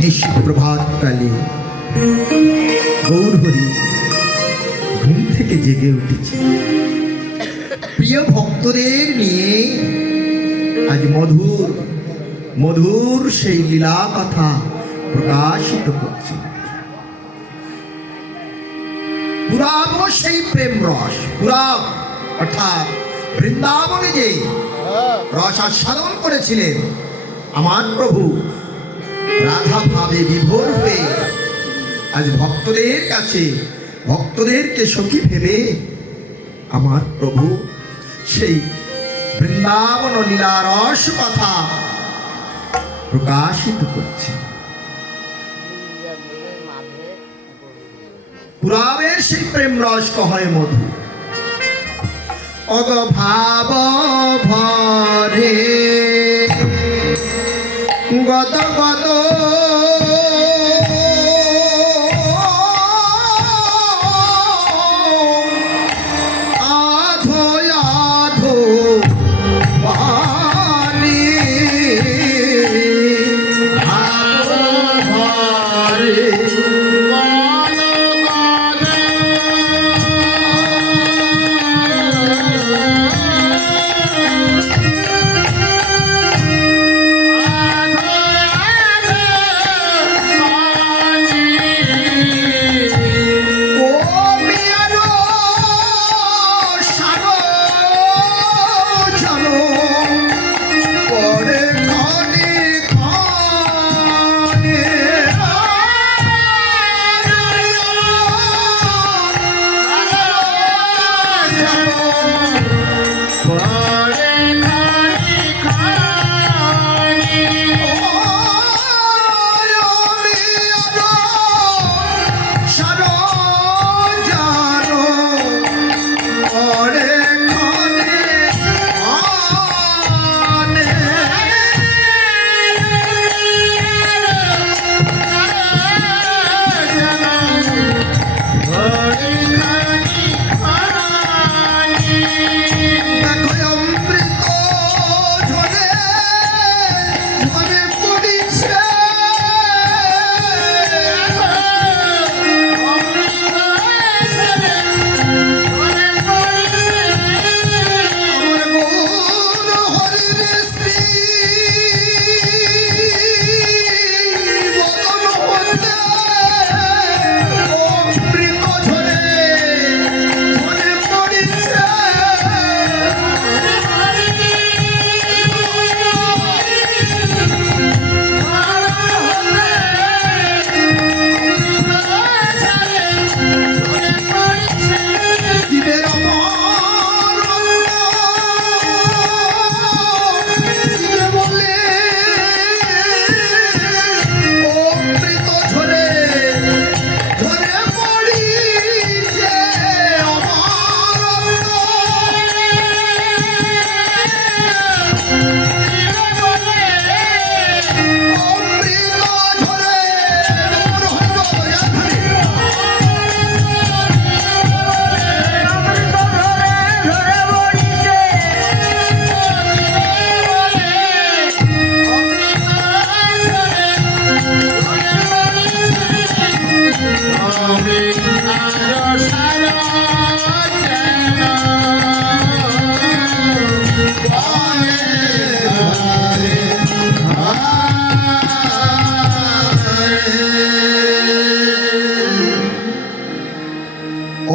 নিশ্চিত প্রভাত কালে গৌরহরি ঘুম থেকে জেগে উঠেছে। প্রিয় ভক্তদের নিয়ে আজ মধুর মধুর সেই লীলা কথা প্রকাশিত করছে। পুরাব সেই প্রেম রস, পুরাব অর্থাৎ বৃন্দাবনে যে রস আস্বাদন করেছিলেন আমার প্রভু, রাধা ভাবে বিভোর হয়ে আজ ভক্তদের কাছে, ভক্তদেরকে সখী ভেবে আমার প্রভু সেই বৃন্দাবন লীলা রস কথা প্রকাশিত করছে। পুরাবের সেই প্রেম রস কহে মধু, অগভাব ভরে গদ গদ আধো আধো পানি ভাব ভরে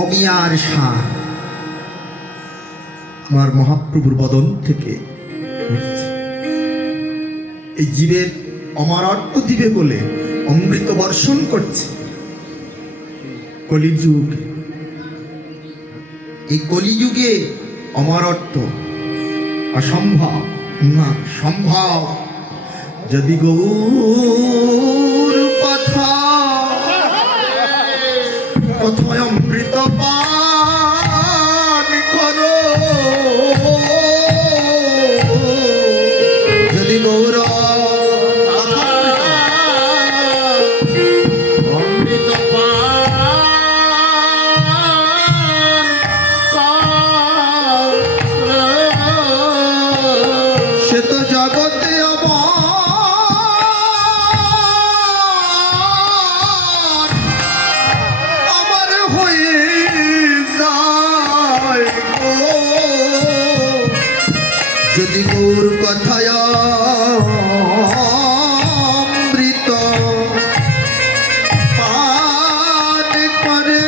অমিয়ার সার আমার মহাপ্রভুর বদন থেকে এই জীবের অমরত্ব দিবে বলে অমৃত বর্ষণ করছে। কলিযুগ, এই কলিযুগে অমরত্ব অসম্ভব না, সম্ভব যদি গৌর কথা কথায় অমৃত পান করো, যদি গৌর অমৃত পান হয় গো, যদি গৌর কথায় অমৃত পান করে,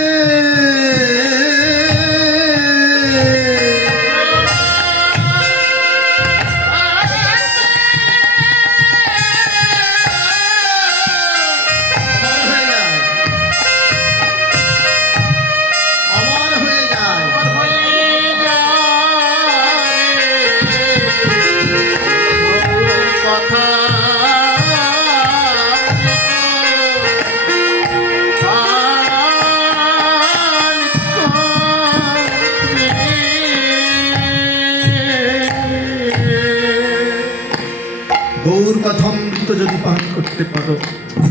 গৌর কথা অমৃত যদি পান করতে পারো,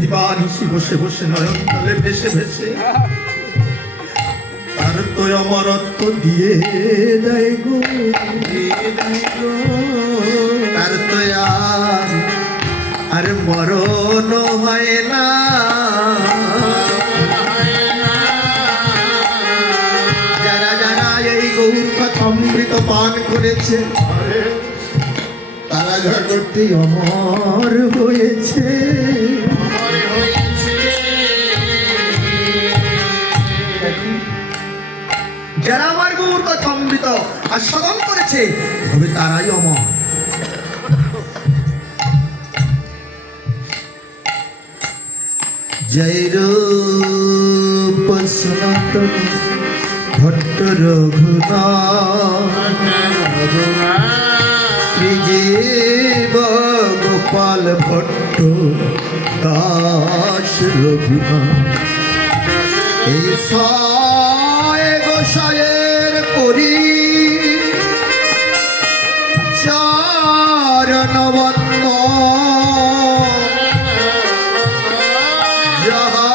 দিবানিশি বসে বসে নয়ন তলে ভেসে ভেসে, তার তো অমরত্ব দিয়ে দেয় গো, তার তো আর মরণ হয় না। যারা যারা এই গৌর কথা অমৃত পান করেছে, তারা জগতে অমর হয়েছে। যারা আমার গৌর কথা অমৃত আস্বাদন করেছে, তবে তারাই অমর। জয় রূপ সনাতন ভট্ট রঘুনাথ, শ্রীজীব গোপাল ভট্ট দাস রঘুনাথ, এই সায় গোসায়ের করি চরণবন্দ, যাহা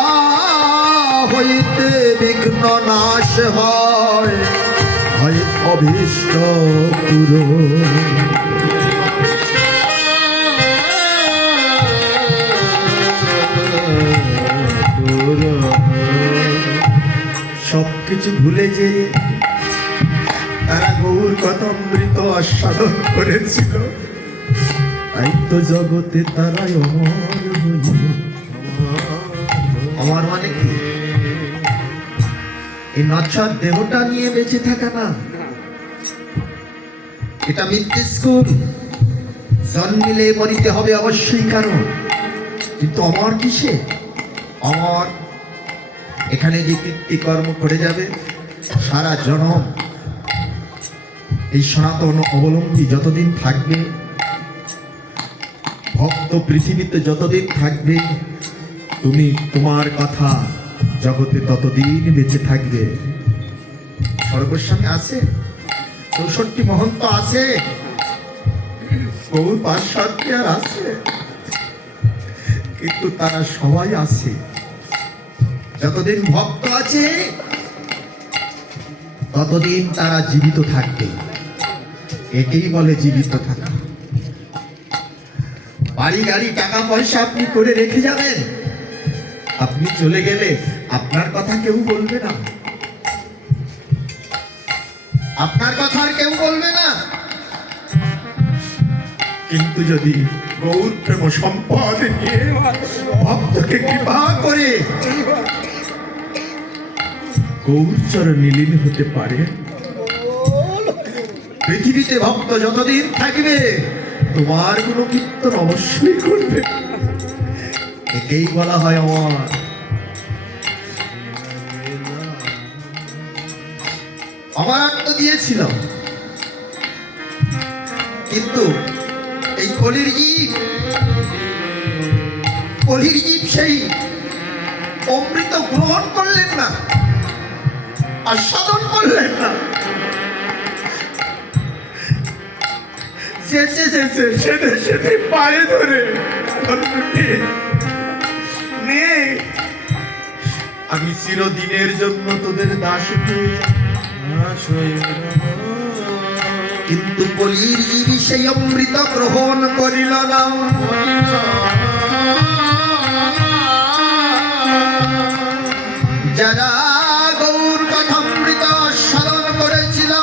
হইতে বিঘ্ন নাশ হয়, হয় অভীষ্ট পূরণ। সবকিছু ভুলে যে তারা গৌর কথা অমৃত আস্বাদন করেছিল, তাই তো জগতে তারাই অমর হইল। আমার মানে কি এই নশ্বর দেহটা নিয়ে বেঁচে থাকা না, এটা মৃত্যু স্কুল। জন্মিলে মরিতে হবে অবশ্যই, কারণ কিন্তু অমর কিসে? অমর এখানে যে কীর্তিকর্ম করে যাবে সারা জনম, এই সনাতন অবলম্বী যতদিন থাকবে, ভক্ত পৃথিবীতে যতদিন থাকবে, তুমি তোমার কথা জগতে ততদিন বেঁচে থাকবে। সর্বস্বামী আছে, 64 মহন্ত আছে, গৌর পার্ষদ আর আছে, কিন্তু তারা সবাই আছে। যতদিন ভক্ত আছে ততদিন তারা জীবিত থাকবে, একেই বলে জীবিত থাকা। বাড়ি গাড়ি টাকা পয়সা আপনি করে রেখে যাবেন, আপনি চলে গেলে আপনার কথা কেউ বলবে না, আপনার কথা আর কেউ বলবে না। কিন্তু যদি গৌর প্রেম সম্পদ নিয়ে ভক্তকে কৃপা করে গৌরচরণে লীন হতে পারে, পৃথিবীতে ভক্ত যতদিন থাকবে তোমার কোনো কীর্তন অবশ্যই করবে, একেই বলা হয় অমর। অমরত্ব দিয়েছিল, কিন্তু এই কলির জীব সেই অমৃত গ্রহণ করলেন না, আস্বাদন করলেন না। সেতে পায়ে ধরে আমি চিরদিনের জন্য তোদের দাস হয়ে, কিন্তু কলির জীবী সেই অমৃত গ্রহণ করিল না। যারা গৌর কথা অমৃত আস্বাদন করেছিল,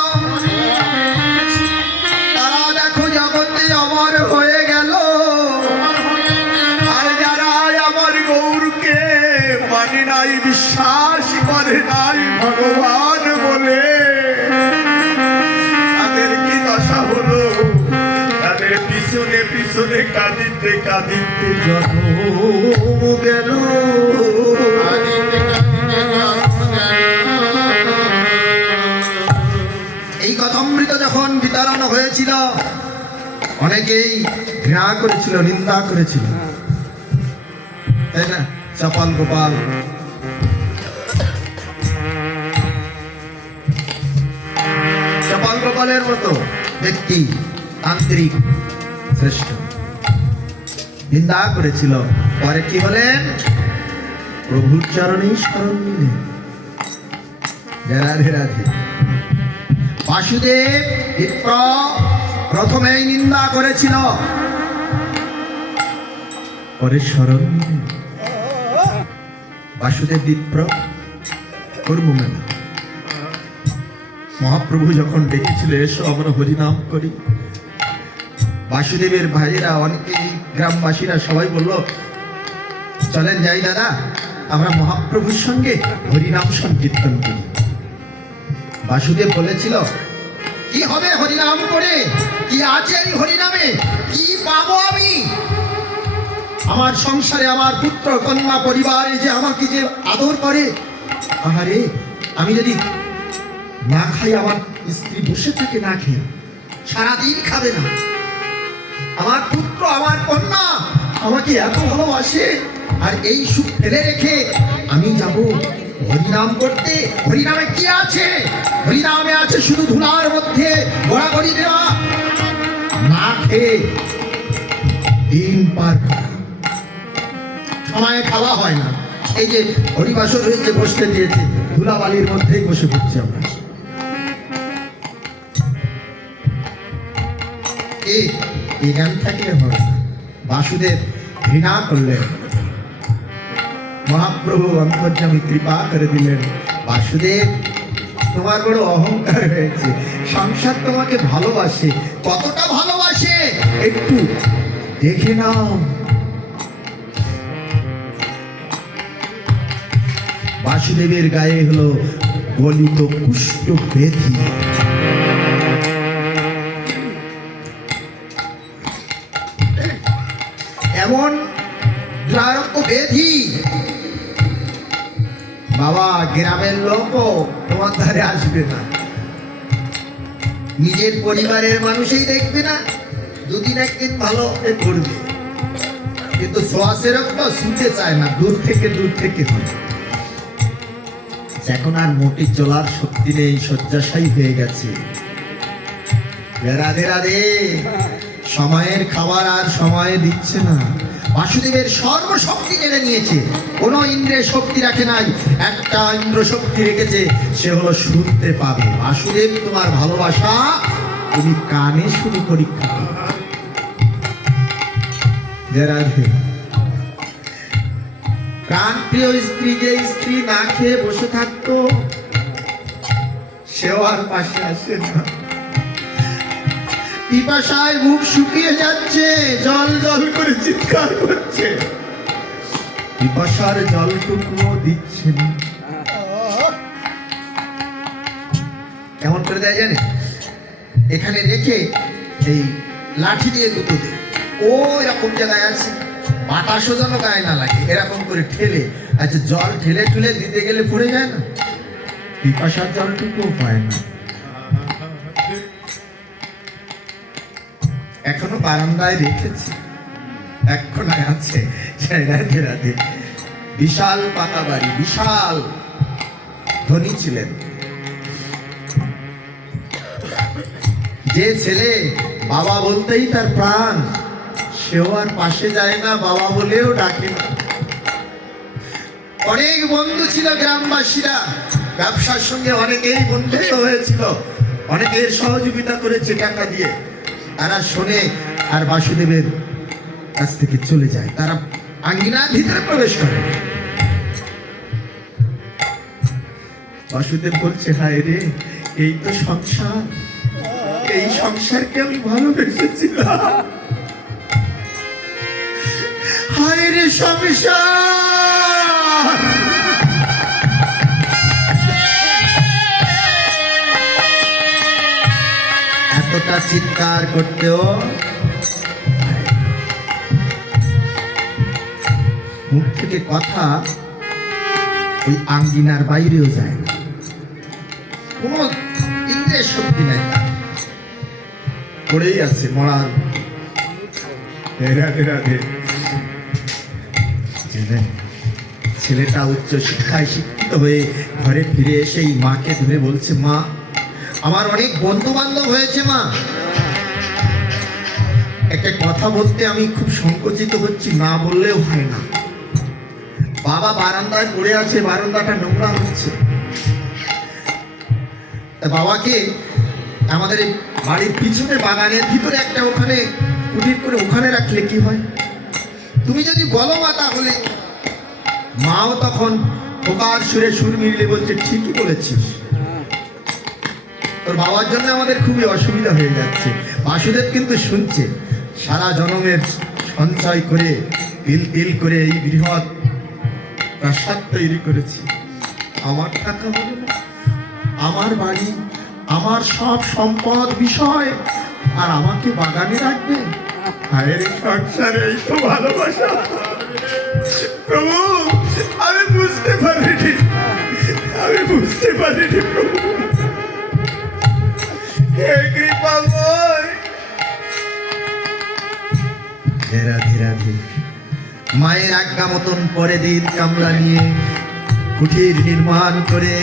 পিছনে পিছনে কাঁদিতে কাঁদিতে জন্ম গেল। এই কথামৃত যখন বিতরণ হয়েছিল অনেকেই ঘৃণা করেছিল, নিন্দা করেছিল, তাই না? চপাল গোপাল চপাল গোপালের মতো ব্যক্তি তান্ত্রিক শ্রেষ্ঠ নিন্দা করেছিল। পরে কি হলেন? প্রভুর চরণেই শরণ নিলেন। রাধে রাধে। বাসুদেব বিপ্র প্রথমেই নিন্দা করেছিল, পরে শরণ নিলেন। বাসুদেব বিপ্র কর্মমেলা মহাপ্রভু যখন ডেকেছিল এসো আমরা হরিনাম করি, বাসুদেবের ভাইয়েরা অনেকেই গ্রামবাসীরা সবাই বলল চলেন যাই দাদা, আমরা মহাপ্রভুর সঙ্গে হরিনাম সংকীর্তন করি। বাসুদেব বলেছিল কি হবে হরিনাম করে, কি আছে এই হরিনামে, কি পাবো আমি? আমার সংসারে আমার পুত্র কন্যা পরিবারে যে আমাকে যে আদর করে, আহারে আমি যদি না খাই, আমার স্ত্রী বসে থেকে না খেয়ে সারাদিন খাবে না, আমার পুত্র আমার কন্যা আমাকে এত ভালোবাসে, আর এই সুখ ফেলে রেখে আমি যাব হরিনাম করতে? হরিনামে কি আছে? হরিনামে আছে শুধু ধুলার মধ্যে গড়াগড়ি দেওয়া, না খেয়ে দিন পার করা, সময় খাওয়া হয় না। এই যে হরিবাসর হয়েছে বসতে দিয়েছে, ধুলাবালির মধ্যেই বসে পড়ছি আমরা। এই জ্ঞান থাকলে হবে না। বাসুদেব ঘৃণা করলেন, মহাপ্রভু অন্তর্যামী কৃপা করে দিলেন। বাসুদেব তোমার বড় অহংকার হয়েছে, সংসার তোমাকে ভালোবাসে, কতটা ভালোবাসে একটু দেখে নাও। বাসুদেবের গায়ে হলো গলিত কুষ্ঠ ব্যাধি। এমন দুরারোগ্য ব্যাধি, বাবা গ্রামের লোকও তোমার ধারে আসবে না, নিজের পরিবারের মানুষই দেখবে না, দুদিন একদিন ভালো করবে, কিন্তু শ্বাসের রক্ত শুনতে চায় না, দূর থেকে হয়। এখন আর মোটে চলার শক্তি নেই, শয্যাশায়ী হয়ে গেছে। রাধে রাধে। সময়ের খাবার আর সময়ে দিচ্ছে না। বাসুদেবের সর্বশক্তি কেড়ে নিয়েছে, কোনো ইন্দ্রের শক্তি রাখে নাই, একটা ইন্দ্র শক্তি রেখেছে, সে হলো শুনতে পাবে। বাসুদেব তোমার ভালোবাসা তুমি কানে শুনে পরীক্ষা করো। রাধে। প্রাণ প্রিয় স্ত্রী, যে স্ত্রী না খেয়ে বসে থাকতো সেও আর পাশে আসে না, পিপাসায় মুখ শুকিয়ে যাচ্ছে, জল জল করে চিৎকার করছে, পিপাসার জলটুকুও দিচ্ছে না। কেমন করে দেয় জানে? এখানে রেখে এই লাঠি দিয়ে দুটো দেয়, ও এরকম জায়গায় আছে, বাতাসও যেন গায়ে না লাগে, এরকম করে ঠেলে, আচ্ছা জল ঠেলে ঠেলে দিতে গেলে পড়ে যায় না, পিপাসার জলটুকুও পায় না। এখনো বারান্দায় রেখেছি, এক কোনায় আছে। রাধে রাধে। বিশাল পাতা বাড়ি, বিশাল ধনী ছিলেন। যে ছেলে বাবা বলতেই তার প্রাণ, সেও আর পাশে যায় না, বাবা বলেও ডাকে না। অনেক বন্ধু ছিল গ্রামবাসীরা, ব্যবসার সঙ্গে অনেকেই বন্ধুত্ব হয়েছিল, অনেকের সহযোগিতা করেছে টাকা দিয়ে। তারা শোনে আর বাসুদেবের কাছ থেকে চলে যায়, তারা আঙ্গিনার ভিতরে প্রবেশ করে। বাসুদেব বলছে হায় রে, এই তো সংসার, এই সংসারকে আমি ভালোবেসেছিলাম, হায় রে সংসার। এতটা চিৎকার করতেও মুখ থেকে কথা ওই আঙ্গিনার বাইরেও যায় না, কোনো ইন্দ্রিয়ের শক্তি নাই, পড়েই আছে মরার। রাধে রাধে। ছেলেটা উচ্চ শিক্ষায় শিক্ষিত হয়ে ঘরে ফিরে এসে মাকে ধরে বলছে, মা আমার অনেক বন্ধু বান্ধব হয়েছে, মা একটা কথা বলতে আমি খুব সংকোচিত হচ্ছি, না বললেও হয় না। বাবা বারান্দায় পড়ে আছে, বারান্দাটা নোংরা হচ্ছে, বাবাকে আমাদের বাড়ির পিছনে বাগানের ভিতরে একটা ওখানে কুটির করে ওখানে রাখলে কি হয়, তুমি যদি বলো মা তাহলে। মাও তখন পোকার সুরে সুর মিলিয়ে বলছে, ঠিকই বলেছিস, তোর বাবার জন্য আমাদের খুবই অসুবিধা হয়ে যাচ্ছে। বাসুদেব কিন্তু শুনছে, সারা জনমের সঞ্চয় করে তিল তিল করে এই বৃহৎ প্রাসাদ তৈরি করেছি, আমার টাকা বলে না, আমার বাড়ি, আমার সব সম্পদ বিষয়, আর আমাকে বাগানে রাখবে। হায়ের সংসারে এই তো ভালোবাসা। প্রভু আমি বুঝতে পারিনি, আমি বুঝতে পারিনি প্রভু, হে কৃপাময়। রাধে রাধে। মায়ের আজ্ঞা মতন পরে দিন কামলা নিয়ে কুঠির নির্মাণ করে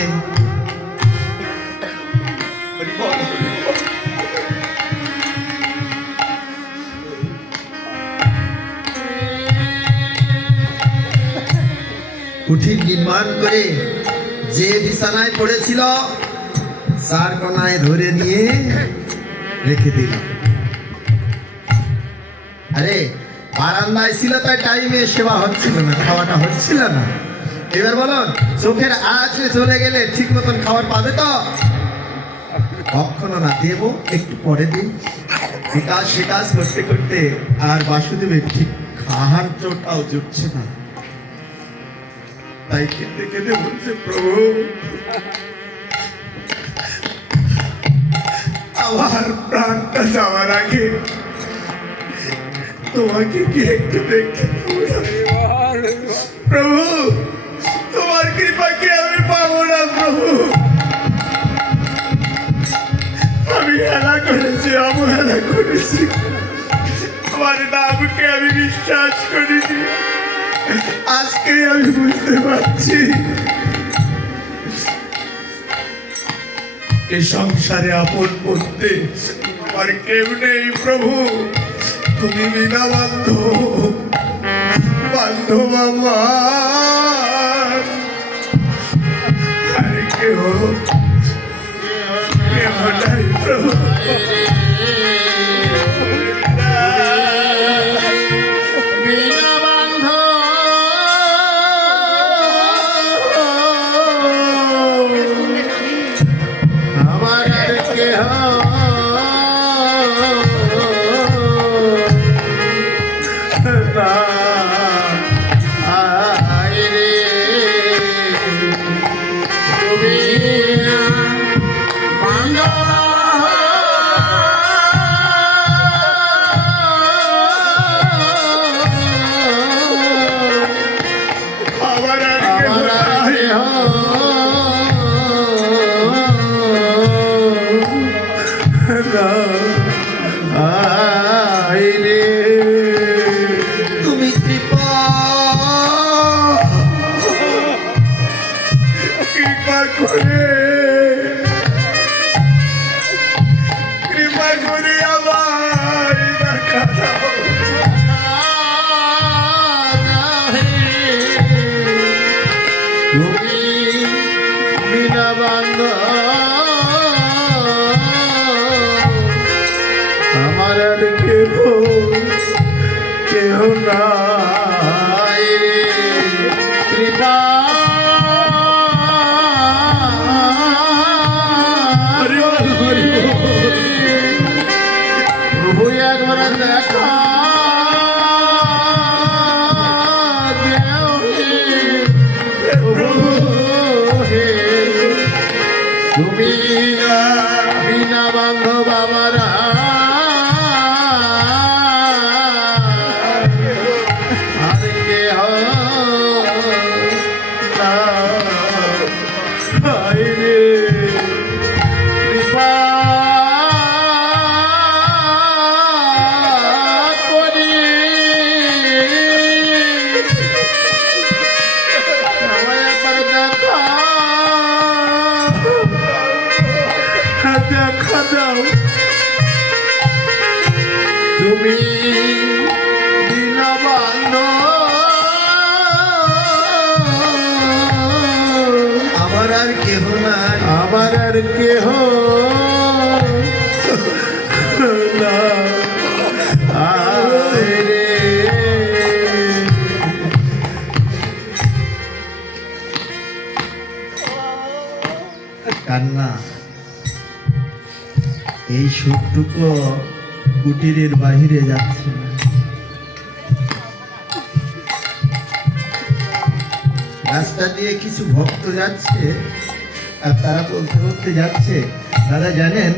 কুঠির নির্মাণ করে যে বিছানায় পড়েছিল চার কোনায় ধরে নিয়ে রেখে দিল। আরে বারান্দায় ছিল তাই টাইমে সেবা হচ্ছিল না, খাওয়াটা হচ্ছিল না। এবার বলুন, চোখের আড়াচে চলে গেলে ঠিক মতন খাবার পাবে তো? কখনো না, দেবো একটু পরে দিন, বিকাশ শিকাশ করতে করতে আর বাসুদেবের ঠিক খাহার চোটাও জুটছে না, তাই কেঁদে কেঁদে বলছে, প্রভু আমার প্রাণটা যাওয়ার আগে তোমাকে কি একটু দেখতে প্রভু, তোমার কৃপাকে আমি পাবো না প্রভু। আমি হেলা করেছি, অবহেলা করেছি, আমার নামকে আমি বিশ্বাস করিনি, আজকে আমি বুঝতে পারছি এই সংসারে আপন বলতে আমার কেউ নেই প্রভু, তুমি বিনা বান্ধব, বান্ধব আমার আর কেউ নাই প্রভু। তুমি কৃপা করে আমার দেখা দাও, তুমি বিনা বান্ধব আমার আর কেহ নাই রে, কৃপা প্রভু একবার দেখা তুমি বিনা বান্ধব আমার আর কে দীনবন্ধু আমার আর কেহ নাই, আমার আর কেহ না আয় রে। কান্না এই সুরটুকু কুটিরের বাহিরে যাচ্ছে না। রাস্তা দিয়ে কিছু ভক্ত যাচ্ছে আর তারা বলতে বলতে যাচ্ছে, দাদা জানেন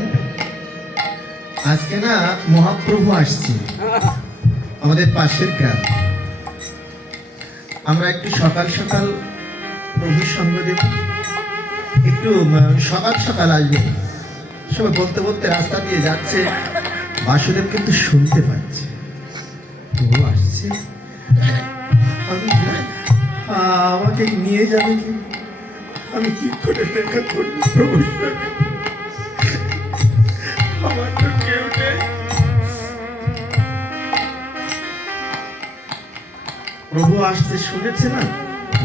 আজকে না মহাপ্রভু আসছে আমাদের পাশের গ্রাম, আমরা একটু সকাল সকাল প্রভুর সঙ্গ দেব, একটু সকাল সকাল আসবে। সবাই বলতে বলতে রাস্তা দিয়ে যাচ্ছে, বাসুদেব কিন্তু শুনতে পাচ্ছে ও আসছে। আমাকে নিয়ে যাবে কি? আমি কি করে দেখা করবো প্রভুর সঙ্গে? আমার তো কেউ নেই। প্রভু আসতে শুনেছে না,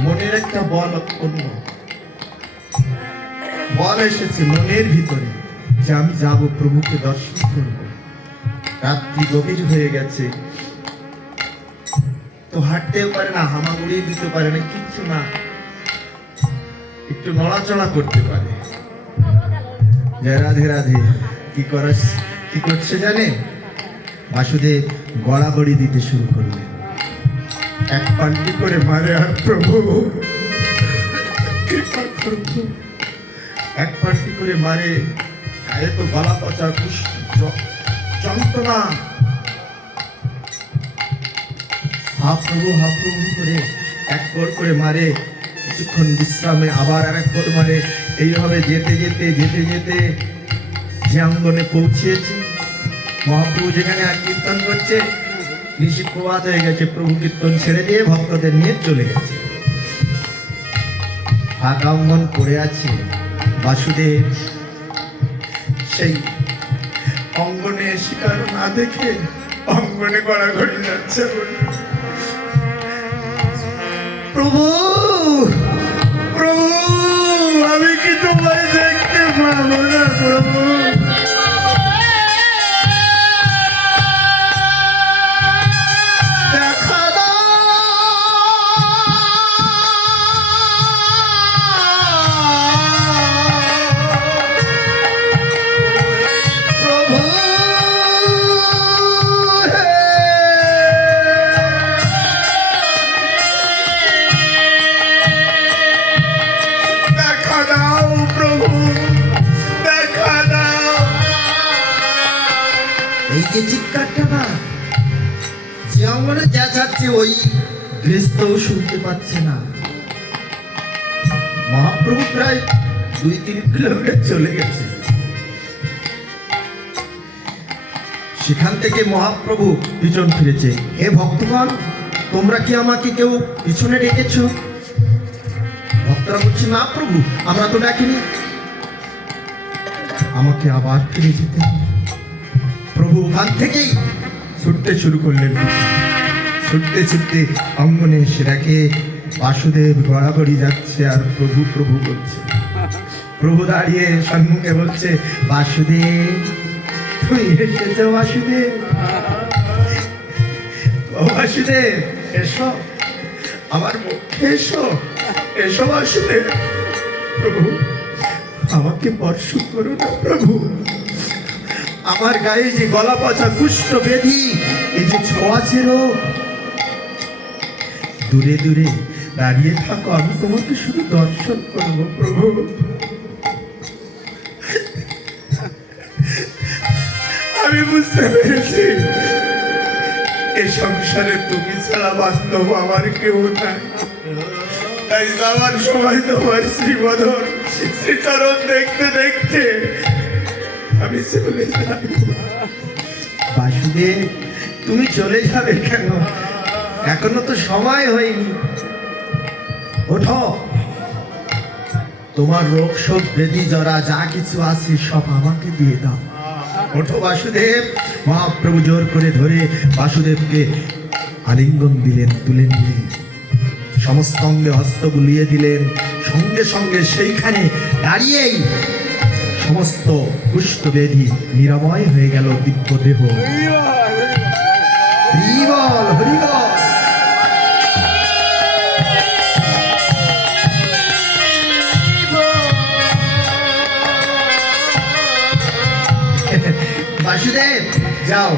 মনের একটা বল উৎপন্ন, বল এসেছে মনের ভিতরে যে আমি যাব প্রভুকে দর্শন করব। রাত্রি গভীর হয়ে গেছে, তো হাঁটতেও পারে না, হামাগুড়ি দিতে পারে না, কিচ্ছু না, একটু নড়াচড়া করতে পারে। জয় রাধে রাধে। কি করছে জানেন? বাসুদেব গড়াগড়ি দিতে শুরু করলেন, এক পাল্টি করে মারে আর প্রভু কৃপা করুন। এক পাল্টি করে মারে, গায়ে তো গলা পচা যন্ত্রণা। হা প্রভু করে এক করে মারে, কিছুক্ষণ বিশ্রামে আবার আর এক মারে। এইভাবে যেতে যেতে যে অঙ্গনে পৌঁছিয়েছে, মহাপ্রভু যেখানে আর কীর্তন করছে, নিশি প্রভাত হয়ে গেছে, প্রভু কীর্তন ছেড়ে দিয়ে ভক্তদের নিয়ে চলে গেছে। ফাঁকা অঙ্গন পড়ে আছে, বাসুদেব সেই অঙ্গনে শিকার না দেখে অঙ্গনে গড়াগড়ি যাচ্ছে। প্রভু প্রভু, আমি কি তোমায় দেখতে পাবো না প্রভু? দেখা দাও প্রভু, দেখা দাও প্রভু, দেখা দাও। এই যে চিৎকারটা না, যে অঙ্গনে চেঁচাচ্ছে, ওই গৃহস্থও শুনতে পাচ্ছে না। মহাপ্রভু প্রায় 2-3 কিলোমিটার চলে গেছে। সেখান থেকে মহাপ্রভু পিছন ফিরেছে। হে ভক্তগণ, তোমরা কি আমাকে কেউ পিছনে ডেকেছ? ভক্তরা বলছে, না প্রভু, আমরা তো ডাকিনি। আমাকে আবার ফিরে যেতে হবে। প্রভু ওখান থেকেই ছুটতে শুরু করলেন। ছুটতে অঙ্গনে এসে দেখে বাসুদেব গড়াগড়ি যাচ্ছে আর প্রভু প্রভু বলছে। প্রভু দাঁড়িয়ে সম্মুখে বলছে, বাসুদেব তুই এসেছ বাসুদেব, ও বাসুদেব এসো, আমার মুখে এসো, এসো বাসুদেব। প্রভু আমাকে স্পর্শ করো না প্রভু, আমার গায়ে যে গলা পচা কুষ্ঠ ব্যাধি, এই যে ছোঁয়াচে রোগ, দূরে দাঁড়িয়ে থাকো, আমি তোমাকে শুধু দর্শন করবো প্রভু। আমি বুঝতে পেরেছি এই সংসারে তুমি ছাড়া বান্ধব আমার কেউ নাই, তাই যাওয়ার সময় তোমার শ্রীবদন শ্রীচরণ দেখতে আমি চলে যাই। বাসুদেব তুমি চলে যাবে কেন? এখনো তো সময় হয়নি, ওঠো, তোমার রোগ শোক ব্যাধি জরা যা কিছু আছে সব আমাকে দিয়ে দাও। ওঠো বাসুদেব। মহাপ্রভু জোর করে ধরে বাসুদেবকে আলিঙ্গন দিলেন, তুলে নিলেন, সমস্ত অঙ্গে হস্ত বুলিয়ে দিলেন। সঙ্গে সঙ্গে সেইখানে দাঁড়িয়েই সমস্ত কুষ্ঠব্যাধি নিরাময় হয়ে গেল দিব্য দেহ। হরিবল হরিবল। বাসুদেব যাও,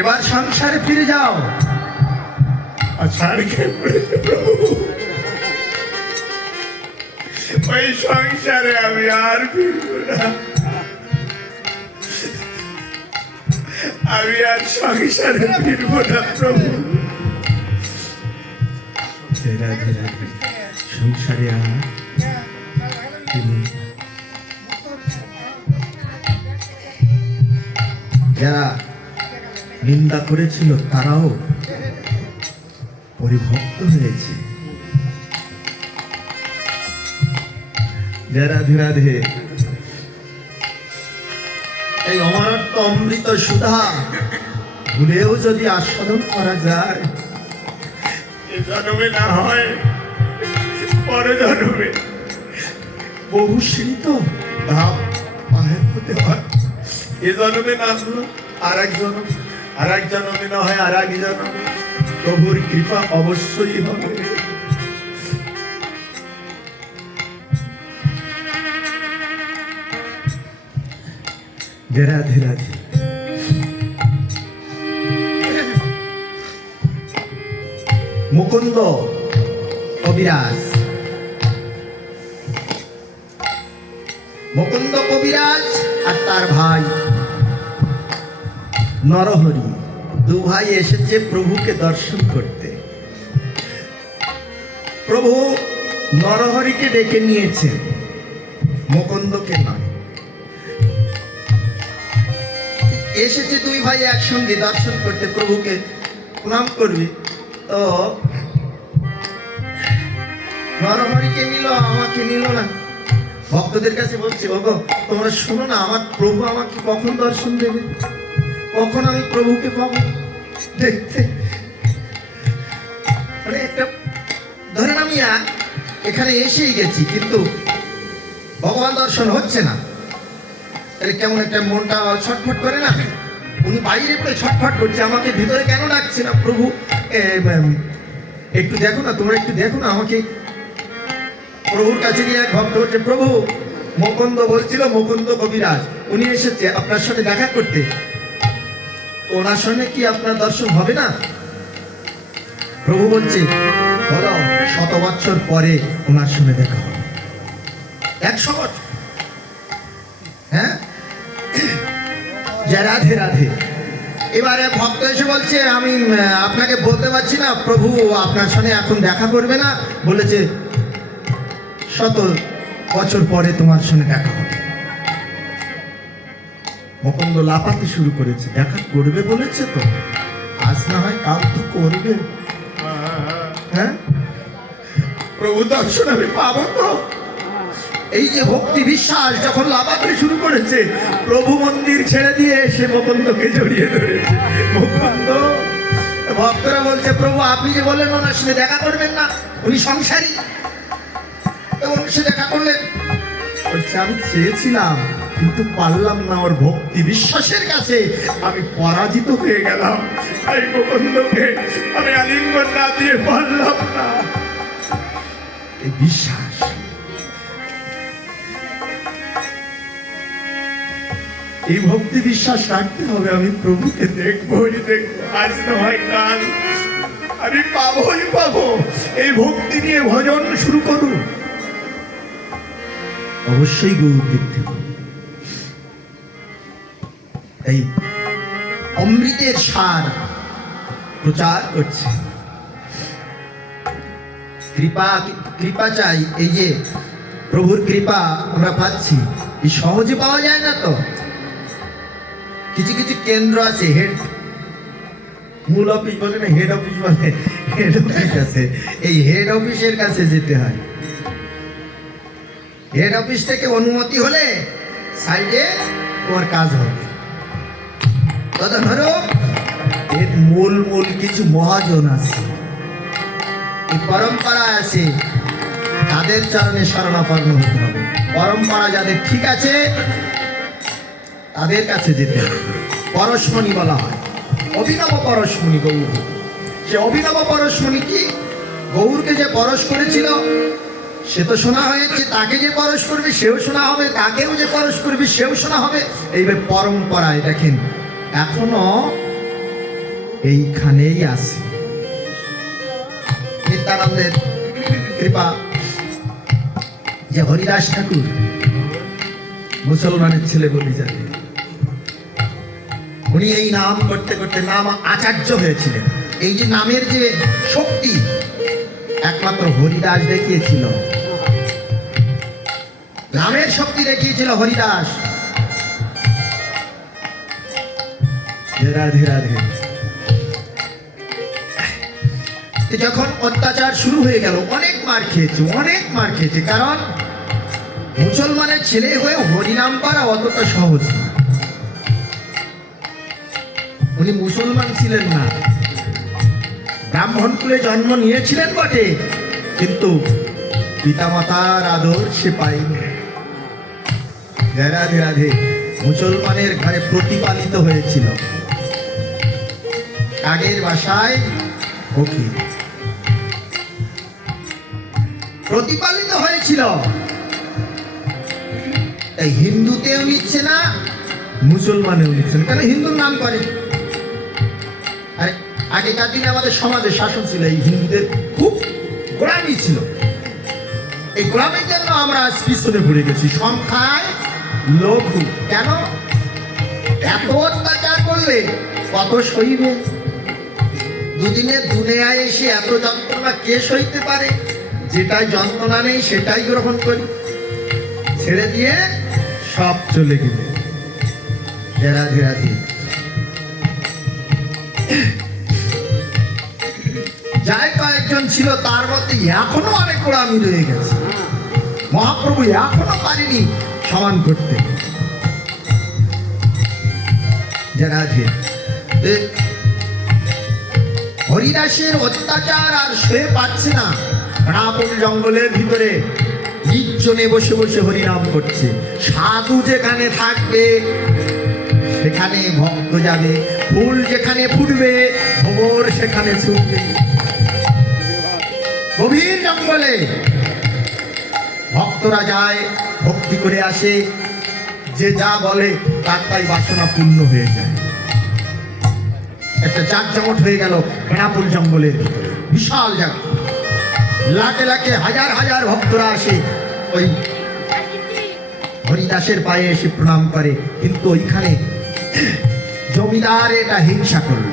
এবার সংসারে ফিরে যাও। আষাঢ়কে প্রভু, ওই সংসারে আমি আর ফিরবো না। আমি আর সংসারে ফিরবো না প্রভু। রাধে রাধে। সংসারে আর তিনি যারা নিন্দা করেছিল তারাও পরিভক্ত হয়েছে। রাধে রাধে। এই অমরত্ব অমৃত সুধা ভুলেও যদি আস্বাদন করা যায়, এ জন্মে না হয় পরে জন্মে বহু শীত ধাপ পাহের হতে হয়। এ জন্মে না হলো আর এক জন্ম, আর এক জন্মে না হয় আর এক জন্মে প্রভুর কৃপা অবশ্যই হবে। রাধে রাধে। মুকুন্দ কবিরাজ, মুকুন্দ কবিরাজ আর তার ভাই নরহরি, দু ভাই এসেছে প্রভুকে দর্শন করতে। প্রভু নরহরিকে ডেকে নিয়েছেন, মুকুন্দকে নয়। এসেছে দুই ভাই একসঙ্গে দর্শন করতে, প্রভুকে প্রণাম করবে। তো নরহরিকে নিল, আমাকে নিল না। ভক্তদের কাছে বলছে, ওগো তোমরা শোনো না, আমার প্রভু আমাকে কখন দর্শন দেবে, কখন আমি প্রভুকে পাবো দেখতে। মানে একটা ধরেন আমি এখানে এসেই গেছি, কিন্তু ভগবান দর্শন হচ্ছে না, তাহলে কেমন একটা মনটা ছটফট করে না। উনি বাইরে পড়ে ছটফট করছে, আমাকে ভিতরে কেন ডাকছে না প্রভু, একটু দেখো না, তোমরা একটু দেখো না আমাকে। প্রভুর কাছে গিয়ে এক ভক্ত বলছে, প্রভু মুকুন্দ বলছিল, মুকুন্দ কবিরাজ উনি এসেছে আপনার সাথে দেখা করতে, ওনার সঙ্গে কি আপনার দর্শন হবে না? প্রভু বলছে, বলো 100 বছর পরে ওনার সঙ্গে দেখা হবে। 100 বছর? হ্যাঁ। রাধে রাধে। এবারে ভক্ত এসে বলছে, আমি আপনাকে বলতে পারছি না, প্রভু আপনার সঙ্গে এখন দেখা করবে না, বলেছে 100 বছর পরে তোমার সঙ্গে দেখা হবে। মুকুন্দ লাফাতে শুরু করেছে, দেখা করবে বলেছে তো, আজ না হয় কাল তো করবে। হ্যাঁ, প্রভু দর্শন আমি পাবো তো। এই যে ভক্তি বিশ্বাস যখন লাফাতে শুরু করেছে, প্রভু মন্দির ছেড়ে দিয়ে এসে মুকুন্দকে জড়িয়ে ধরেছে। মুকুন্দ, ভক্তরা বলছে, প্রভু আপনি যে বললেন ওনার সাথে দেখা করবেন না, উনি সংসারী, ওনার সাথে দেখা করলেন। বলছে, আমি চেয়েছিলাম কিন্তু পারলাম না, ওর ভক্তি বিশ্বাসের কাছে আমি পরাজিত হয়ে গেলাম। এই মুকুন্দকে আমি আলিঙ্গন না দিয়ে পারলাম না। এই বিশ্বাস, এই ভক্তি বিশ্বাস রাখতে হবে, আমি প্রভুকে দেখবোই দেখবো, আজ নয় কাল আমি পাবোই পাবো। এই ভক্তি নিয়ে ভজন শুরু করুন, অবশ্যই গৌর দেখতে হবে। এই অমৃতের সার প্রচার করছে। কৃপা কৃপা চাই, এই যে প্রভুর কৃপা আমরা পাচ্ছি, এই সহজে পাওয়া যায় না তো। কিছু কিছু কেন্দ্র আছে, হেড মূল অফিস বলে না, হেড অফিস বলে, হেড অফিস আছে, এই হেড অফিসের কাছে যেতে হয়। হেড অফিস থেকে অনুমতি হলে সাইডে তোমার কাজ হবে। দাদা ধরো এর মূল মূল কিছু মহাজন আছে, এই পরম্পরা আছে, তাদের চরণে শরণাপন্ন হতে হবে। পরম্পরা যাদের ঠিক আছে তাদের কাছে যেতে হবে। পরশমণি বলা হয়, অভিনব পরশমণি গৌর। সে অভিনব পরশমণি কি? গৌরকে যে পরশ করেছিল সে তো শোনা হয়েছে, তাকে যে পরশ করবে সেও শোনা হবে, তাকেও যে পরশ করবে সেও শোনা হবে। এইভাবে পরম্পরায় দেখেন এখনো এইখানেই আছে। নিত্যানন্দের কৃপা যে হরিদাস ঠাকুর মুসলমানের ছেলে বলি জানে, উনি এই নাম করতে করতে নাম আচার্য হয়েছিলেন। এই যে নামের যে শক্তি একমাত্র হরিদাস দেখিয়েছিল, নামের শক্তি দেখিয়েছিল হরিদাস। রাধে রাধে। যখন অত্যাচার শুরু হয়ে গেল, অনেক মার খেয়েছে, অনেক মার খেয়েছে, কারণ মুসলমানের ছেলে হয়ে হরিনাম করা অতটা সহজ না। উনি মুসলমান ছিলেন না, ব্রাহ্মণ কুলে জন্ম নিয়েছিলেন বটে, কিন্তু পিতামাতার আদর সে পায়নি। রাধে রাধে। মুসলমানের ঘরে প্রতিপালিত হয়েছিল, আগের ভাষায় ফকির প্রতিপালিত হয়েছিল। এই হিন্দুতেও নিচ্ছে না, মুসলমানেও নিচ্ছে না, কারণ হিন্দুর নাম করে। আরে আগেকার দিনে আমাদের সমাজে শাসন ছিল, এই হিন্দুদের খুব গোলামি ছিল। এই গোলামির জন্য আমরা আজ পিছনে পড়ে গেছি, সংখ্যায় লঘু। কেন? এত অত্যাচার করলে কত সইবে? দুদিনের দুনিয়ায় এসে এত যন্ত্রণা কে সইতে পারে? যেটাই যন্ত্রণা নেই সেটাই গ্রহণ করি, ছেড়ে দিয়ে সব চলে গেলে। রাধে রাধে। যাই কয়েকজন ছিল তার মধ্যে এখনো অনেক গোড়ামি রয়ে গেছে। মহাপ্রভু এখনো পারেনি সমান করতে। রাধে। হরিদাসের অত্যাচার আর সয়ে পাচ্ছে না, রাবণ জঙ্গলের ভিতরে নির্জনে বসে বসে হরিনাম করছে। সাধু যেখানে থাকবে সেখানে ভক্ত যাবে, ফুল যেখানে ফুটবে ভ্রমর সেখানে ছুটবে। গভীর জঙ্গলে ভক্তরা যায়, ভক্তি করে আসে, যে যা বলে তার তাই বাসনা পূর্ণ হয়ে যায়। একটা জাঁকজমট হয়ে গেল বেনাপুর জঙ্গলের ভিতরে, বিশাল জায়গা, লাখে লাখে হাজার হাজার ভক্তরা আসে ওই হরিদাসের পায়ে এসে প্রণাম করে। কিন্তু ওইখানে জমিদার এটা হিংসা করলো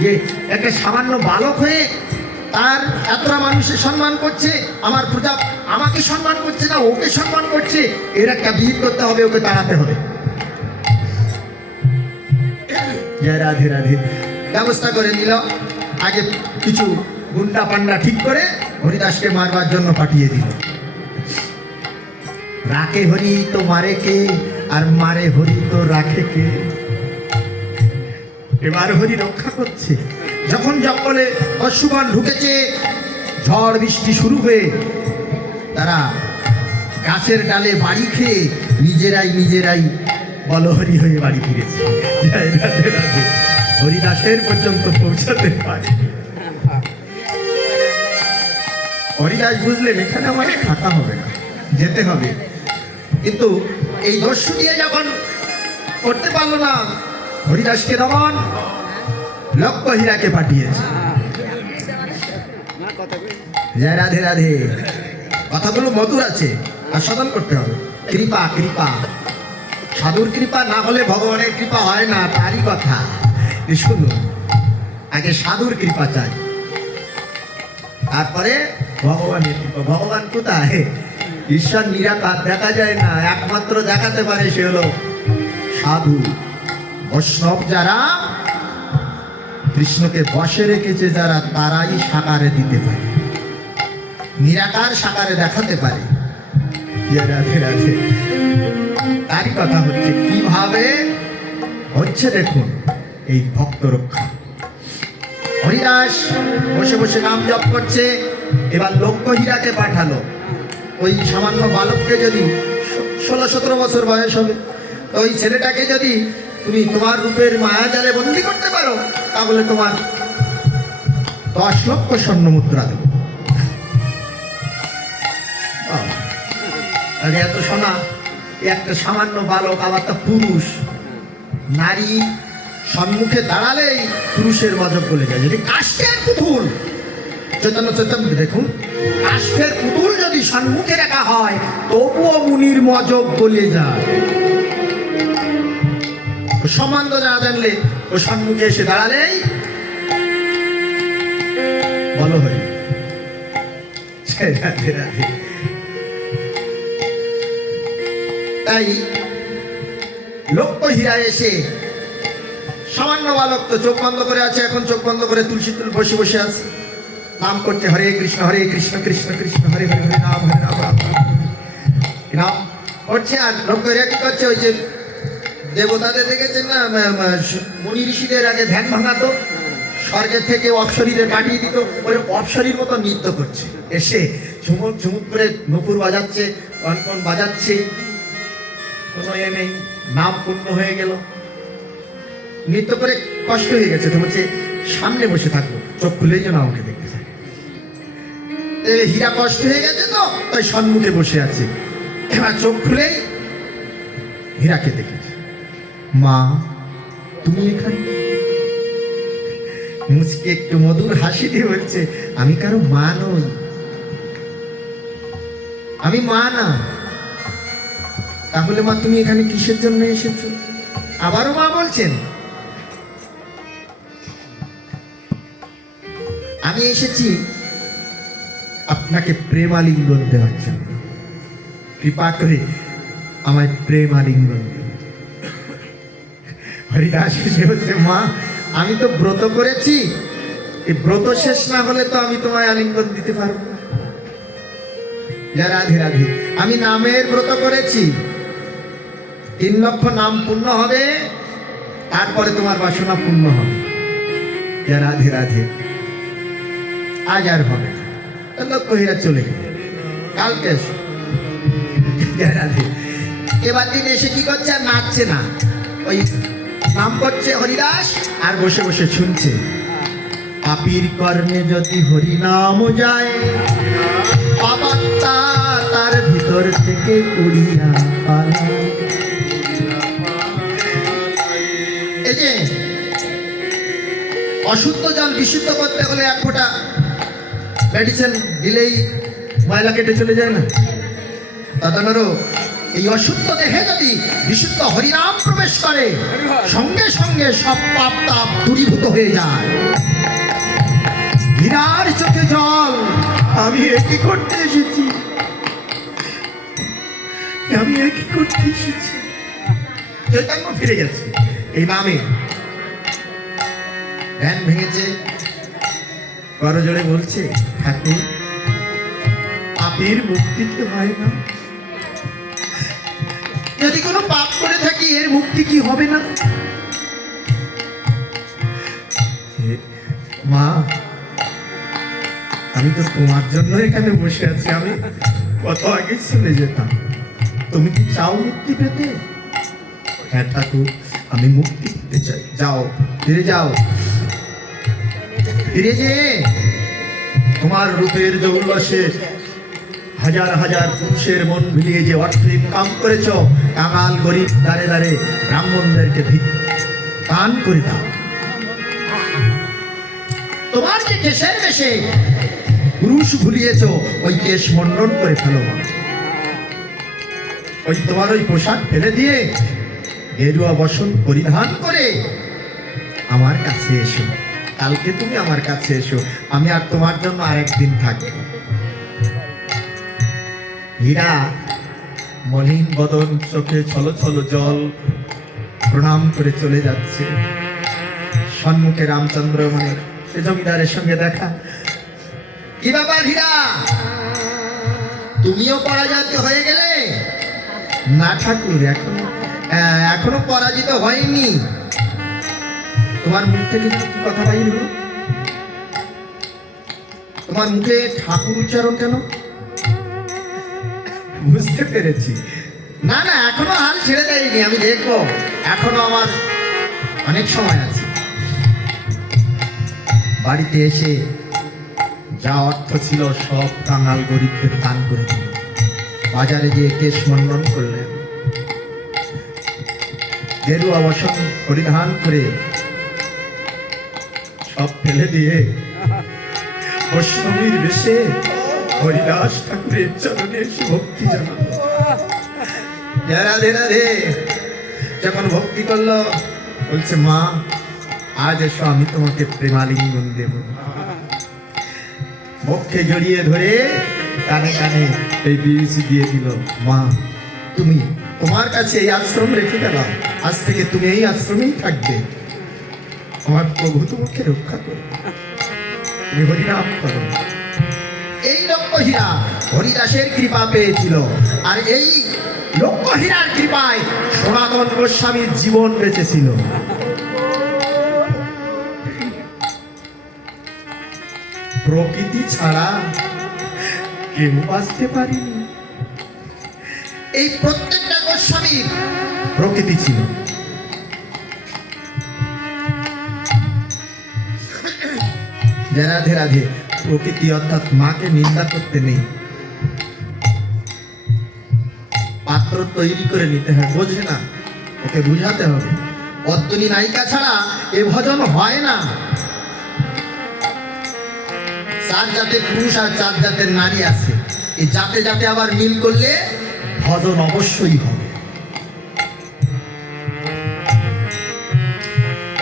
যে একটা সামান্য বালক হয়ে তার এতটা মানুষের সম্মান করছে, আমার প্রজা আমাকে সম্মান করছে না, ওকে সম্মান করছে, এর একটা বিহিত করতে হবে, ওকে তাড়াতে হবে। রাধে রাধে। ব্যবস্থা করে নিল, আগে কিছু গুন্ডা পান্ডা ঠিক করে হরিদাসকে মারবার জন্য পাঠিয়ে দিল। রাখে হরি তো মারে কে, আর মারে হরি তো রাখে কে। এবার হরি রক্ষা করছে। যখন জঙ্গলে অশুভান ঢুকেছে, ঝড় বৃষ্টি শুরু হয়ে তারা গাছের ডালে বাড়ি খেয়ে নিজেরাই নিজেরাই বলহরি হয়ে বাড়ি ফিরেছে। রাধে রাধে। হরিদাসের পর্যন্ত পৌঁছাতে পারে। হরিদাস বুঝলেন এখানে আমার থাকা হবে না, যেতে হবে। কিন্তু এই দস্যু দিয়ে যখন করতে পারলো না, হরিদাসকে দমন লক্ষ্য হীরাকে পাঠিয়েছে। রাধে রাধে। কথাগুলো মধুর আছে, আস্বাদন করতে হবে। কৃপা কৃপা, সাধুর কৃপা না হলে ভগবানের কৃপা হয় না, তারই কথা। শুনুন, আগে সাধুর কৃপা চাই, তারপরে ভগবানের কৃপা। ভগবান কোথায়? ঈশ্বর নিরাকার, দেখা যায় না, একমাত্র দেখাতে পারে সে হলো সাধু বৈষ্ণব। যারা কৃষ্ণকে বশে রেখেছে, যারা, তারাই সাকারে দিতে পারে, নিরাকার সাকারে দেখাতে পারে। রাধে রাধে। তারই কথা হচ্ছে কিভাবে হচ্ছে দেখুন এই ভক্ত রক্ষা। হরিদাস বসে বসে নাম জপ করছে। এবার লক্ষ্য হীরাকে পাঠালো। ওই সামান্য বালককে যদি 16-17 বছর বয়স হবে, তো ওই ছেলেটাকে যদি তুমি তোমার রূপের মায়াজালে বন্দি করতে পারো, তাহলে তোমার 10 লক্ষ স্বর্ণ মুদ্রা দেব। আরে এত শোনা, একটা সামান্য বালক, আবার তা পুরুষ। নারী সম্মুখে দাঁড়ালেই পুরুষের মজক বলে যায়। যদি কাষ্ঠের পুতুল, চৈতন্য দেখুন, কাষ্ঠের পুতুল যদি সম্মুখে রাখা হয় তবুও মুনির মজক বলে যায়। সম্বন্ধ না জানলে ও সম্মুখে এসে দাঁড়ালেই বলো হরি। রাধে রাধে। তাই লক্ষ্য হীরা এসে, সামান্য বালক তো চোখ বন্ধ করে আছে, এখন চোখ বন্ধ করে তুলসী তুল বসে বসে আছে, নাম করছে হরে কৃষ্ণ কৃষ্ণ কৃষ্ণ হরে হরে, হরে রাম রাম নাম করছে। আর লক্ষ্য হীরা কি করছে, ওই যে দেবতাদের দেখেছেন না, মুনি ঋষিদের আগে ধ্যান ভাঙাতো, স্বর্গের থেকে অপসরীদের কাটিয়ে দিত, ওই অপসরীর মতো নৃত্য করছে। এসে ঝুমুক ঝুমুক করে নূপুর বাজাচ্ছে, কনকন বাজাচ্ছে, কোনো এ নেই, নাম পূর্ণ হয়ে গেল। নৃত্য করে কষ্ট হয়ে গেছে, তো বলছে সামনে বসে থাকবো, চোখ খুলেই যেন আমাকে দেখতে থাকে। হীরা কষ্ট হয়ে গেছে, তো তাই সম্মুখে বসে আছে। এবার চোখ খুলেই হীরাকে দেখেছে। মা, তুমি এখানে? মুচকে একটু মধুর হাসি দিয়ে বলছে, আমি কারো মা নই, আমি মা না। তাহলে মা তুমি এখানে কিসের জন্য এসেছো? আবারও মা বলছেন, আমি এসেছি আপনাকে প্রেমালিঙ্গন দেওয়ার জন্য, কৃপা করে আমায় প্রেমালিঙ্গন দিন। হরিদাস এসে বলছে, মা আমি তো ব্রত করেছি, এই ব্রত শেষ না হলে তো আমি তোমায় আলিঙ্গন দিতে পারবো না। রাধে রাধে। আমি নামের ব্রত করেছি, 3 লক্ষ নাম পূর্ণ হবে, তারপরে তোমার বাসনা পূর্ণ হবে। রাধে রাধে। আজ আর হবে না। লক্ষ্য হীরা চলে গেল, কালকে এসো। রাধে। এবার দিন এসে কি করছে, আর নাচছে না, ওই নাম করছে হরিদাস, আর বসে বসে শুনছে। পাপীর কর্মে যদি হরি নাম যায়, পাপাত্মা তার ভিতর থেকে উড়িয়া পালায়। এই যে অশুদ্ধ জল বিশুদ্ধ করতে হলে 1 ফোঁটা মেডিসিন দিলেই ময়লা কেটে চলে যায় না, তদনুরূপ এই অশুদ্ধ দেহে যদি বিশুদ্ধ হরিনাম প্রবেশ করে, সঙ্গে সঙ্গে সব পাপ তাপ দূরীভূত হয়ে যায়। হীরার চোখে জল, আমি একই করতে এসেছি, আমি একই করতে এসেছি। চৈতন্য ফিরে গেছে এই নামে, ধ্যান ভেঙেছে, করজোড়ে বলছে, ঠাকুর পাপের মুক্তি কি হয় না? যদি কোনো পাপ করে থাকি এর মুক্তি কি হবে না? মা আমি তো তোমার জন্য এখানে বসে আছি, আমি কত আগে চলে যেতাম। তুমি কি চাও মুক্তি পেতে? হ্যাঁ ঠাকুর, আমি মুক্তি পেতে চাই। যাও, ফিরে যাও, ফিরে যে তোমার রূপের জৌলসে হাজার হাজার পুরুষের মন ভিলিয়ে যে অর্থ ইনকাম করেছ, কাঙাল গরিব দাঁড়ে দাঁড়ে ব্রাহ্মণদেরকে দান করে দাও। তোমার যে কেশের বেশে পুরুষ ভুলিয়েছ, ওই কেশ মন্ডন করে ফেলো। ওই তোমার ওই পোশাক ফেলে দিয়ে গেরুয়া বসন পরিধান করে আমার কাছে এসো। কালকে তুমি আমার কাছে এসো, আমি আর তোমার জন্য আরেকদিন থাকবো। হীরা মলিন বদন, চোখে ছলো ছলো জল, প্রণাম করে চলে যাচ্ছে। সম্মুখে রামচন্দ্র মানে সে জমিদারের সঙ্গে দেখা। কি ব্যাপার হীরা, তুমিও পরাজিত হয়ে গেলে? না ঠাকুর, এখনো পরাজিত হয়নি, তোমার মুখ থেকে কি কথা বাইর হলো? তোমার মুখে ঠাকুর উচ্চারণ কেন? বুঝতে পেরেছি। না না, এখনো হাল ছেড়ে দেয়নি, আমি দেখবো, এখনো আমার অনেক সময় আছে। বাড়িতে এসে যা অর্থ ছিল সব কাঙাল গরিবদের দান করে দিল। বাজারে গিয়ে কেশ মন্ডন করলেন, গেরুয়া বসন পরিধান করে সব ফেলে দিয়ে বৈষ্ণবীর বেশে হরিদাস ঠাকুরের চরণে এসে ভক্তি জানালো। রাধে রাধে যখন ভক্তি করলো, বলছে মা আজ এসো, আমি তোমাকে প্রেমালিঙ্গন দেব। মুখে জড়িয়ে ধরে কানে কানে এই বিড়ি দিয়ে দিল। মা তুমি, তোমার কাছে এই আশ্রম রেখে গেলাম, আজ থেকে তুমি এই আশ্রমেই থাকবে। আমার প্রভু তোমাকে রক্ষা করবে, তুমি হরিনাম করো। এই লক্ষ্যহীরা হরিদাসের কৃপা পেয়েছিল, আর এই লক্ষ্যহীরার কৃপায় সনাতন গোস্বামীর জীবন বেঁচেছিল। প্রকৃতি ছাড়া কেউ বাঁচতে পারেনি। এই প্রত্যেকটা গোস্বামীর প্রকৃতি ছিল। রাধে রাধে। প্রকৃতি অর্থাৎ মাকে নিন্দা করতে নেই, পাত্র তৈরি করে নিতে হয়। বোঝে না, ওকে বুঝাতে হবে। পদ্মিনী নায়িকা ছাড়া এ ভজন হয় না। 4 জাতের পুরুষ আর 4 জাতের নারী আছে, এই জাতে জাতে আবার মিল করলে ভজন অবশ্যই হবে।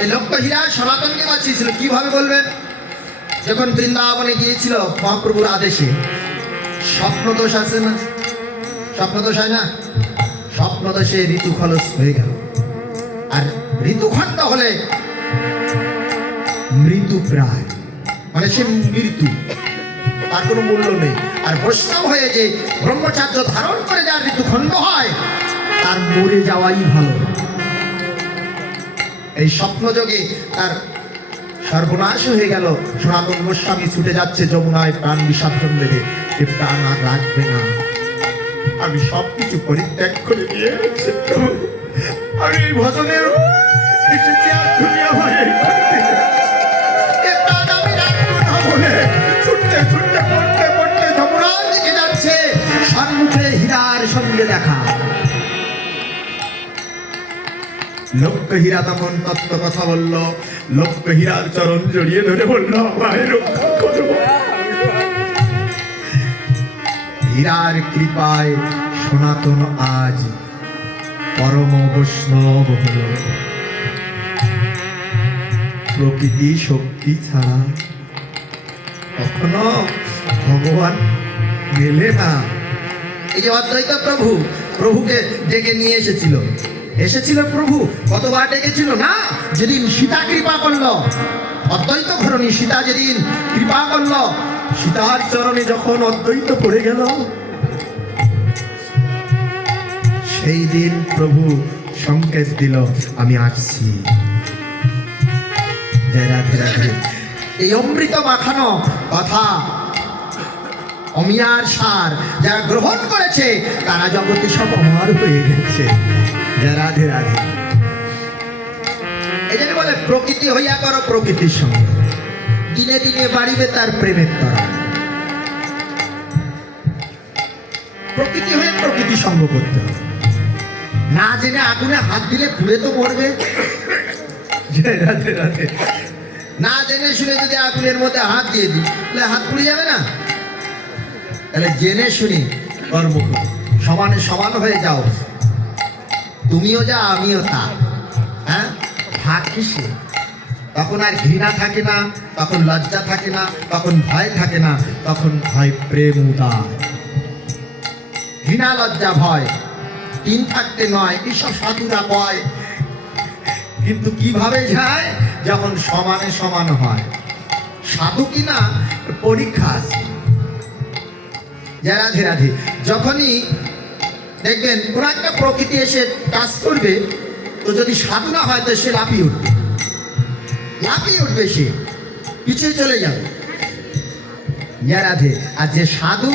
এই লক্ষ্যহীরা সনাতনকে বাঁচিয়েছিল। কিভাবে বলবেন? যখন বৃন্দাবনে গিয়েছিল মহাপ্রভুর আদেশে, স্বপ্ন দোষ আছে না? স্বপ্ন দোষ হয় না? স্বপ্ন দোষে ঋতু খলস হয়ে গেল। আর ঋতুখণ্ড হলে মৃত্যু প্রায়, মানে সে মৃত্যু, তার কোনো মূল্য নেই। আর বৈষ্ণব হয়ে যে ব্রহ্মচার্য ধারণ করে যার ঋতুখণ্ড হয়, তার মরে যাওয়াই ভালো। এই স্বপ্নযোগে তার সর্বনাশ হয়ে গেল। সনাতন গোস্বামী ছুটে যাচ্ছে যমুনায় প্রাণ বিসর্জন দেবে। এ প্রাণ আর রাখবে না, আমি সবকিছু পরিত্যাগ করে দিয়ে আমি এই ভজনের এসেছি। আর দুনিয়া ভরে এ প্রাণ আমি রাখবো না বলে ছুটতে ছুটতে পড়তে পড়তে যমুনার দিকে যাচ্ছে। সম্মুখে হীরার সঙ্গে দেখা। লক্ষ্যহীরা তখন তত্ত্ব কথা বলল। লক্ষ্যহীরার চরণ জড়িয়ে ধরে বলল, আমায় রক্ষা করো। হীরার কৃপায় সনাতন আজ পরম বৈষ্ণব হল। প্রকৃতি শক্তি ছাড়া কখনো ভগবান মেলে না। এই যে অদ্বৈত প্রভু, প্রভুকে ডেকে নিয়ে এসেছিল প্রভু। কতবার ডেকেছিল না? যেদিন সীতা কৃপা করল, অদ্বৈত ধরণী সীতা যেদিন কৃপা করল, সীতার চরণে যখন অদ্বৈত পড়ে গেল, সেই দিন প্রভু সংকেত দিল, আমি আসছি। রাধে রাধে। এই অমৃত মাখানো কথা অমিয়ার সার যারা গ্রহণ করেছে, তারা জগতে সব অমর হয়ে গেছে। রাধে রাধে। এই জন্য বলে প্রকৃতি হইয়া করো প্রকৃতির সঙ্গে, দিনে দিনে বাড়িবে তার প্রেমের তরা। প্রকৃতি হয়ে প্রকৃতি সঙ্গ করতে হবে। না জেনে আগুনে হাত দিলে পুড়ে তো মরবে। রাধে রাধে। না জেনে শুনে যদি আগুনের মধ্যে হাত দিয়ে দিই, তাহলে হাত পুড়ে যাবে না? তাহলে জেনে শুনি কর্ম করো, সমানে সমান হয়ে যাও। তুমিও যা, আমিও তা। হ্যাঁ, ভাগ কিসে? তখন আর ঘৃণা থাকে না, তখন লজ্জা থাকে না, তখন ভয় থাকে না, তখন হয় প্রেম উদার। ঘৃণা লজ্জা ভয় 3 থাকতে নয়, এসব সাধুরা কয়। কিন্তু কিভাবে যায়? যখন সমানে সমান হয়। সাধু কিনা পরীক্ষা আছে। রাধে রাধে। যখনই দেখবেন কোন একটা প্রকৃতি এসে কাজ করবে, তো যদি সাধু না হয় তো সে লাফিয়ে উঠবে। লাফিয়ে উঠবে, সে পিছিয়ে চলে যাবে। ইয়া রাধে। আর যে সাধু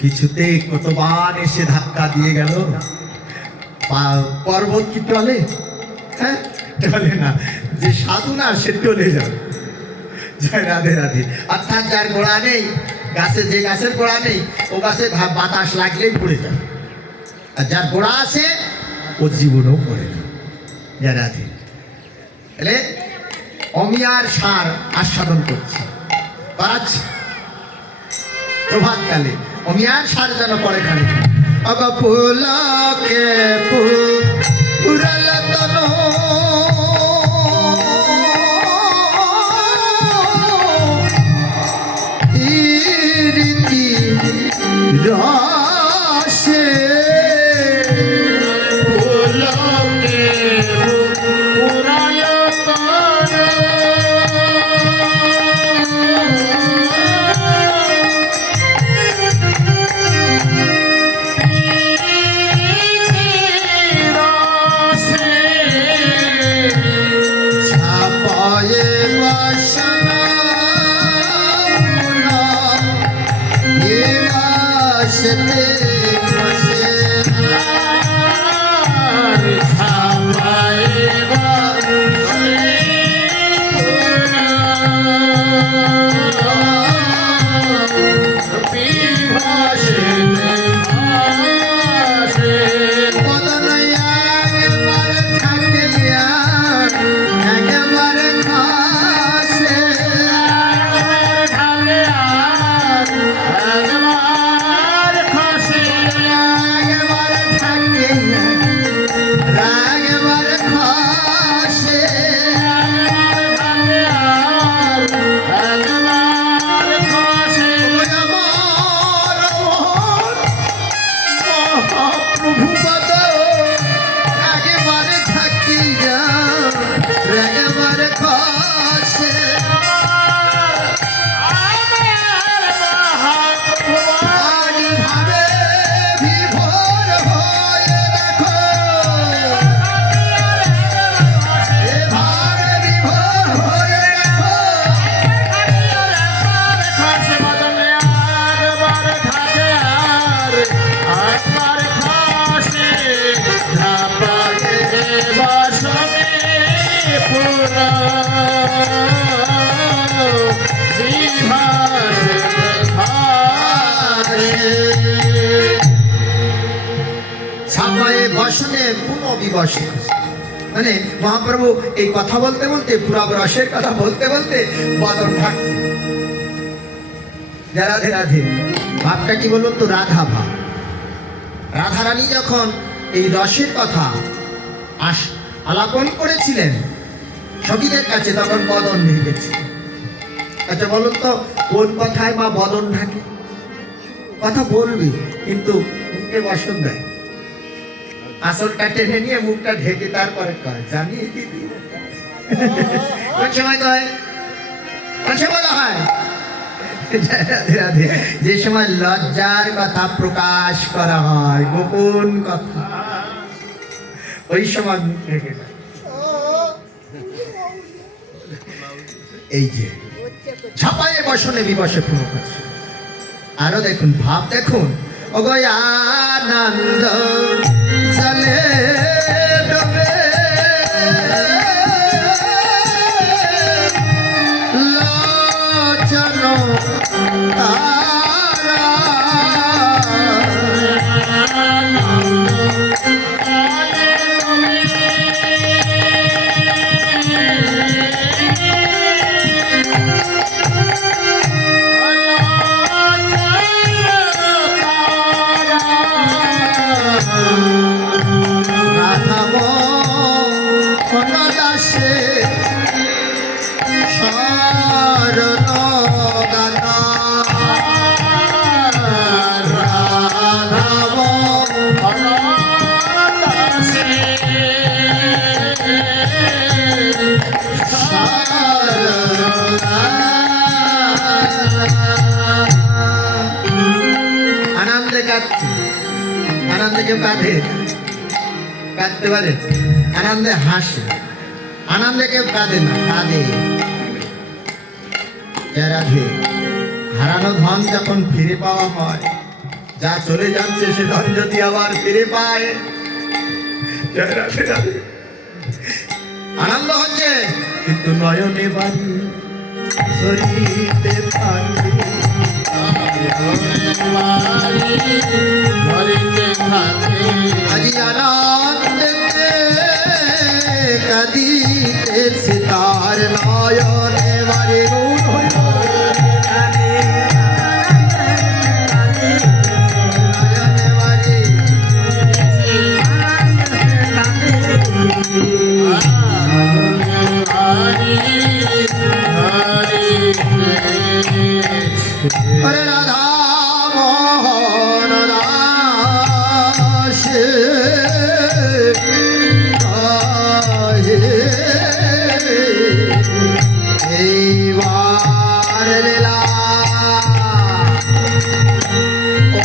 কিছুতে কতবার এসে ধাক্কা দিয়ে গেল। পর্বত কি টলে? হ্যাঁ, টলে না। যে সাধু না, সে টলে যাবে। জয় রাধে রাধে। অর্থাৎ যার গোড়া নেই, গাছে যে গাছের গোড়া নেই, ও গাছে বাতাস লাগলেই পড়ে যাবে। আর যার গোড়া আছে, ও জীবনও পড়ে না। জয় রাধে। তাহলে অমিয়ার সার আস্বাদন করছে, করাচ্ছে প্রভাতকালে। অমিয়ার সার যেন পড়ে খালি অগ পুলকে পুরল তনো রসে পুলকে পুরল তনো মানে মহাপ্রভু এই কথা বলতে বলতে, পুরাব রসের কথা বলতে বলতে বদন থাকছে। রাধে রাধে। ভাবটা কি বলুন তো? রাধা ভাব। রাধারানী যখন এই রসের কথা আলাপন করেছিলেন সখীদের কাছে, তখন বদন ঢেকেছে। আচ্ছা বলুন তো, কোন কথায় মা বদন ঢাকে? কথা বলবি কিন্তু মুখে বসন দেয়, আসলটা টেনে নিয়ে মুখটা ঢেকে তারপরে কয় জানি দিদি। কোন সময় কয়? কোন সময় বলা হয়? যে সময় লজ্জার কথা প্রকাশ করা হয়, গোপন কথা, ওই সময় মুখ ঢেকে দেয়। এই যে ছাপায়ে বসনে বিবসে পুনঃ করছে। আরো দেখুন, ভাব দেখুন। অগয় আনন্দ চলে ডোবে লোচন তারা আনন্দে কেউ কাঁদে, কাঁদতে পারে, আনন্দে হাসে। আনন্দে কেউ কাঁদে না, কাঁদে জয় রাধে। হারানো ধন যখন ফিরে পাওয়া হয়, যা চলে যাচ্ছে সে ধন যদি আবার ফিরে পায়, জয় রাধে রাধে। আনন্দ হচ্ছে, কিন্তু নয়নে বাড়ি শরীরে থাকি। আজি আনন্দে কাঁদিতেছে তার নয়নে বাড়ি নয়নে বাড়ি। হরে রাধা মোহন দাস এইবার লীলা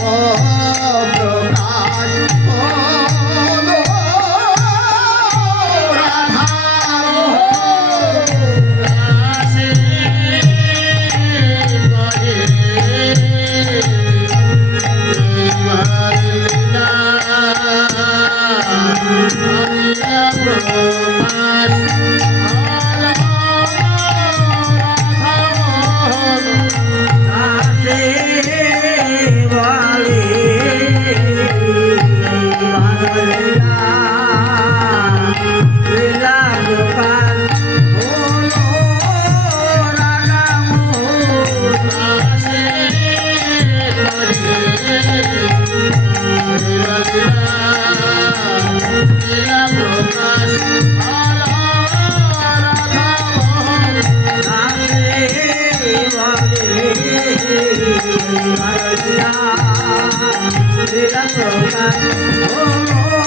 ও প্রকাশ ও রাধা Oh